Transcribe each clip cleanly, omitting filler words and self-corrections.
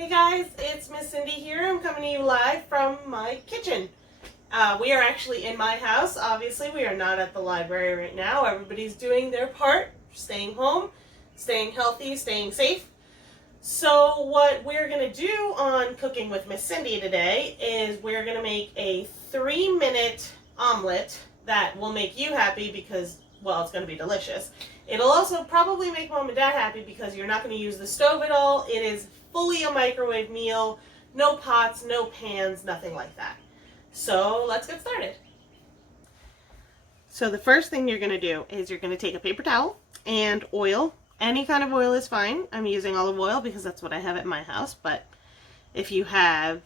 Hey guys, it's Miss Cindy here. I'm coming to you live from my kitchen. We are actually in my house. Obviously, we are not at the library right now. Everybody's doing their part, staying home, staying healthy, staying safe. So what we're going to do on Cooking with Miss Cindy today is we're going to make a 3-minute omelet that will make you happy because, well, it's going to be delicious. It'll also probably make Mom and Dad happy because you're not going to use the stove at all. It is fully a microwave meal, no pots, no pans, nothing like that. So let's get started. So the first thing you're going to do is you're going to take a paper towel and oil. Any kind of oil is fine. I'm using olive oil because that's what I have at my house, but if you have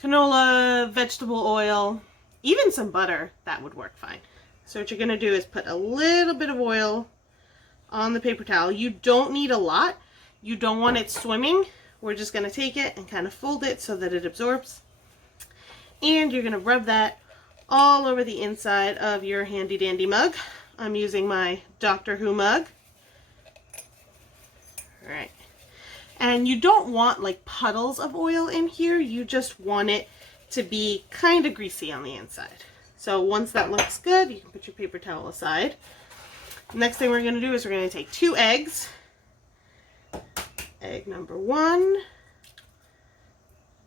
canola, vegetable oil, even some butter, that would work fine. So what you're going to do is put a little bit of oil on the paper towel. You don't need a lot. You don't want it swimming. We're just going to take it and kind of fold it so that it absorbs. And you're going to rub that all over the inside of your handy dandy mug. I'm using my Doctor Who mug. All right. And you don't want like puddles of oil in here. You just want it to be kind of greasy on the inside. So once that looks good, you can put your paper towel aside. Next thing we're going to do is we're going to take 2 eggs. Egg number 1.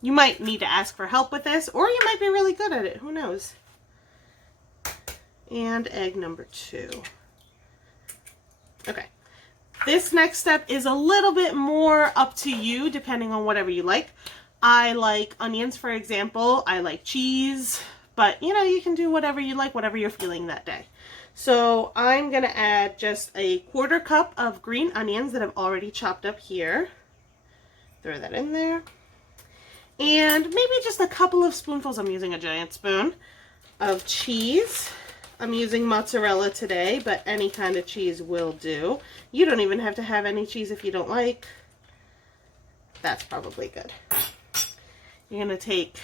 You might need to ask for help with this, or you might be really good at it. Who knows? And egg number 2. Okay. This next step is a little bit more up to you, depending on whatever you like. I like onions, for example. I like cheese. But, you know, you can do whatever you like, whatever you're feeling that day. So I'm going to add just a 1/4 cup of green onions that I've already chopped up here. Throw that in there. And maybe just a couple of spoonfuls, I'm using a giant spoon, of cheese. I'm using mozzarella today, but any kind of cheese will do. You don't even have to have any cheese if you don't like. That's probably good. You're going to take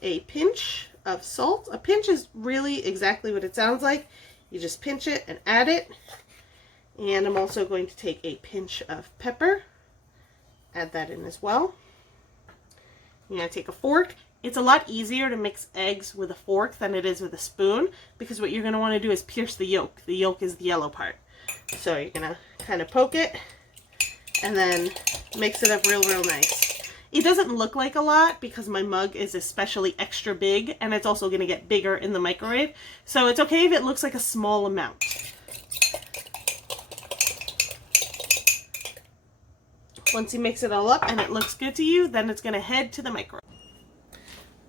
a pinch of salt. A pinch is really exactly what it sounds like. You just pinch it and add it. And I'm also going to take a pinch of pepper. Add that in as well. You're going to take a fork. It's a lot easier to mix eggs with a fork than it is with a spoon because what you're going to want to do is pierce the yolk. The yolk is the yellow part. So you're going to kind of poke it and then mix it up real nice. It doesn't look like a lot because my mug is especially extra big and it's also going to get bigger in the microwave. So it's okay if it looks like a small amount. Once you mix it all up and it looks good to you, then it's going to head to the microwave.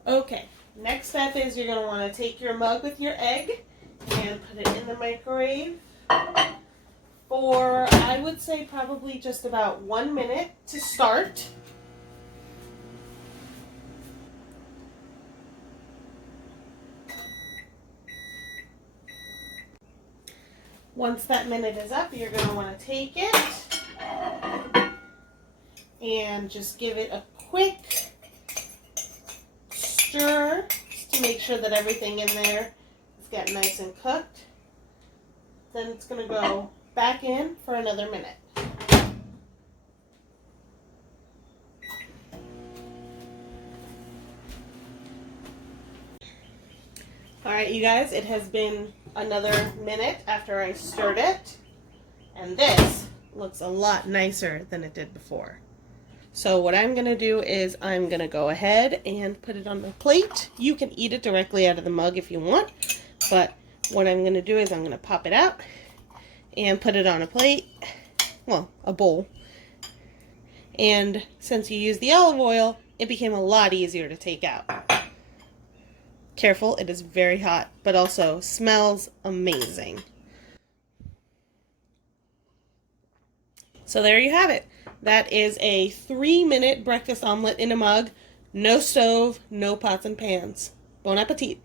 Okay, next step is you're going to want to take your mug with your egg and put it in the microwave for, I would say, probably just about 1 minute to start. Once that minute is up, you're going to want to take it and just give it a quick stir just to make sure that everything in there is getting nice and cooked. Then it's going to go back in for another minute. Alright, you guys, it has been another minute after I stirred it, and this looks a lot nicer than it did before. So what I'm going to do is I'm going to go ahead and put it on the plate. You can eat it directly out of the mug if you want, but what I'm going to do is I'm going to pop it out and put it on a plate, well, a bowl. And since you used the olive oil, it became a lot easier to take out. Careful, it is very hot, but also smells amazing. So there you have it. That is a 3-minute breakfast omelet in a mug. No stove, no pots and pans. Bon appetit.